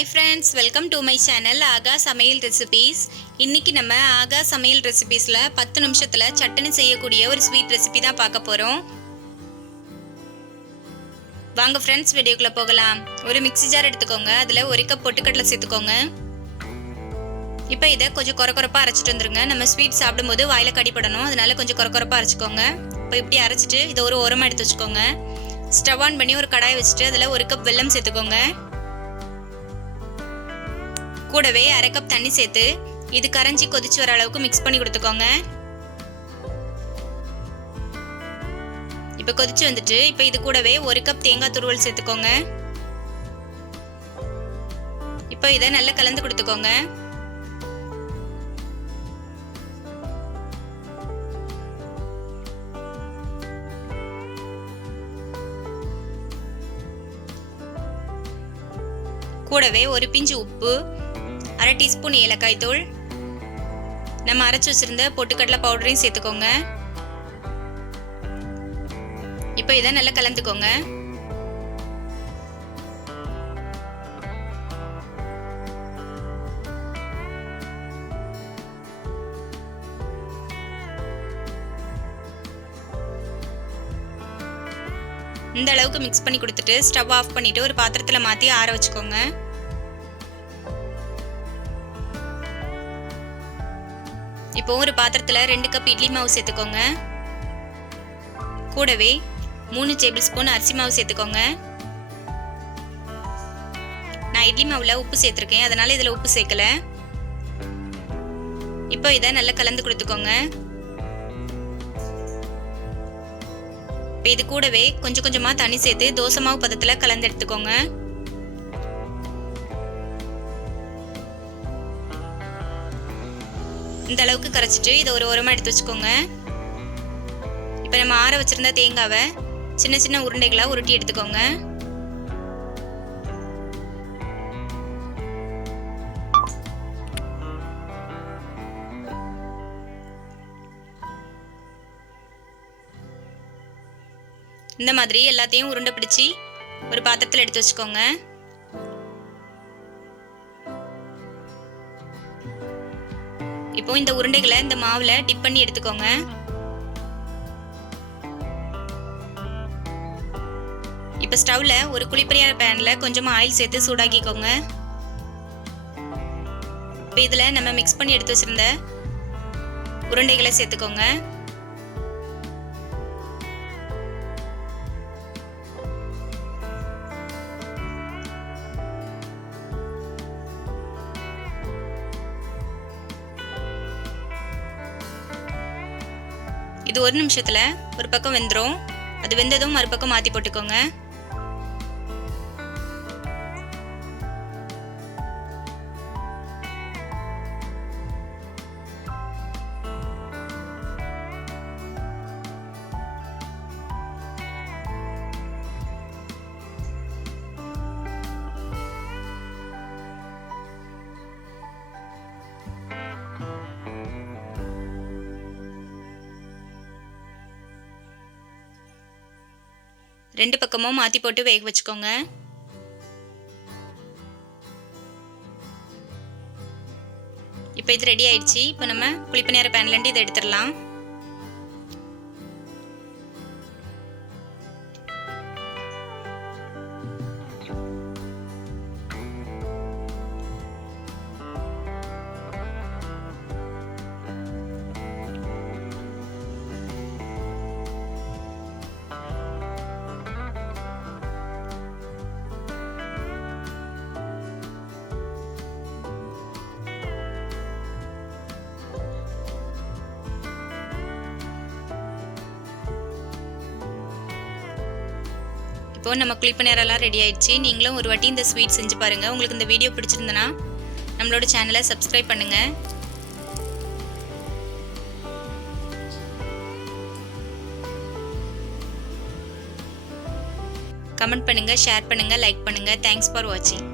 Hi friends, welcome to my channel ஆகா சமையல் recipes. இன்னைக்கு நம்ம ஆகா சமையல் ரெசிபீஸ்ல 10 நிமிஷத்துல சட்டுன்னு செய்யக்கூடிய ஒரு ஸ்வீட் ரெசிபி தான் பார்க்க போறோம். வாங்க ஃப்ரெண்ட்ஸ் வீடியோக்குள்ள போகலாம். ஒரு மிக்ஸி ஜார் எடுத்துக்கோங்க. அதுல 1 கப் பொட்டுக்கடலை சேர்த்துக்கோங்க. இப்போ இத கொஞ்சம் கொரகொரப்பா அரைச்சிட்டு வந்துருங்க. நம்ம ஸ்வீட் சாப்பிடும்போது வாயில கடிபடணும். அதனால கொஞ்சம் கொரகொரப்பா அரைச்சுக்கோங்க. இப்போ இப்படி அரைச்சிட்டு இத ஒரு ஓரமா எடுத்து வச்சுக்கோங்க. ஸ்டவ் ஆன் பண்ணி ஒரு கடாய் வச்சிட்டு அதுல 1 கப் வெல்லம் சேர்த்துக்கோங்க. கூடவே 1/2 கப் தண்ணி சேர்த்து இது கரைஞ்சி கொதிச்சு வர அளவுக்கு மிக்ஸ் பண்ணி கொடுத்துக்கோங்க. இப்போ கொதிச்சு வந்துட்டு இப்போ இது கூடவே 1 கப் தேங்காய் துருவல் சேர்த்துக்கோங்க. இப்போ இதை நல்லா கலந்து கொடுத்துக்கோங்க. கூடவே ஒரு பிஞ்சு உப்பு, 1/2 டீஸ்பூன் ஏலக்காய் தூள், நம்ம அரைச்சு வச்சிருந்த பொட்டுக்கடலை பவுடரையும் சேர்த்துக்கோங்க. இப்போ இதை நல்லா கலந்துக்கோங்க. இந்த அளவுக்கு மிக்ஸ் பண்ணி கொடுத்துட்டு ஸ்டவ் ஆஃப் பண்ணிட்டு ஒரு பாத்திரத்துல மாத்தி ஆற வச்சுக்கோங்க. இப்போ ஒரு பாத்திரத்துல 2 கப் இட்லி மாவு சேர்த்துக்கோங்க. கூடவே 3 டேபிள் ஸ்பூன் அரிசி மாவு சேர்த்துக்கோங்க. நான் இட்லி மாவுல உப்பு சேர்த்திருக்கேன், அதனால இதுல உப்பு சேர்க்கல. இப்போ இதை நல்லா கலந்து கொடுத்துக்கோங்க. இது கூடவே கொஞ்சம் கொஞ்சமா தண்ணி சேர்த்து தோசை மாவு பதத்துல கலந்து எடுத்துக்கோங்க. இந்த அளவுக்கு கரைச்சிட்டு இதை ஒரு ஓரமா எடுத்து வச்சுக்கோங்க. இப்போ நம்ம ஆற வச்சிருந்த தேங்காவை சின்ன சின்ன உருண்டைகளா உருட்டி எடுத்துக்கோங்க. இந்த மாதிரி எல்லாத்தையும் உருண்டை பிடிச்சி ஒரு பாத்திரத்தில் எடுத்து வச்சுக்கோங்க. இப்போ இந்த உருண்டைகளை இந்த மாவுல டிப் பண்ணி எடுத்துக்கோங்க. இப்போ ஸ்டவ்ல ஒரு குழிப்பணியார பேன்ல கொஞ்சமா ஆயில் சேர்த்து சூடாக்கிக்கோங்க. இப்போ இதுல நம்ம மிக்ஸ் பண்ணி எடுத்து வச்சிருந்த உருண்டைகளை சேர்த்துக்கோங்க. இது 1 நிமிஷத்துல ஒரு பக்கம் வெந்துரும். அது வெந்ததும் மறுபக்கம் மாத்தி போட்டுக்கோங்க. ரெண்டு பக்கமும் மாத்தி போட்டு வேக வச்சுக்கோங்க. இப்போ இது ரெடி ஆயிடுச்சு. இப்போ நம்ம குழிப்பணியார பேன்ல இருந்து இதை எடுத்துடலாம். இப்போ நம்ம குழிப்பணியாரெல்லாம் ரெடி ஆயிடுச்சு. நீங்களும் ஒரு வாட்டி இந்த ஸ்வீட் செஞ்சு பாருங்க. உங்களுக்கு இந்த வீடியோ பிடிச்சிருந்தனா நம்மளோட சேனலை சப்ஸ்கிரைப் பண்ணுங்க. கமெண்ட் பண்ணுங்க, ஷேர் பண்ணுங்க, லைக் பண்ணுங்க. தேங்க்ஸ் ஃபார் வாட்சிங்.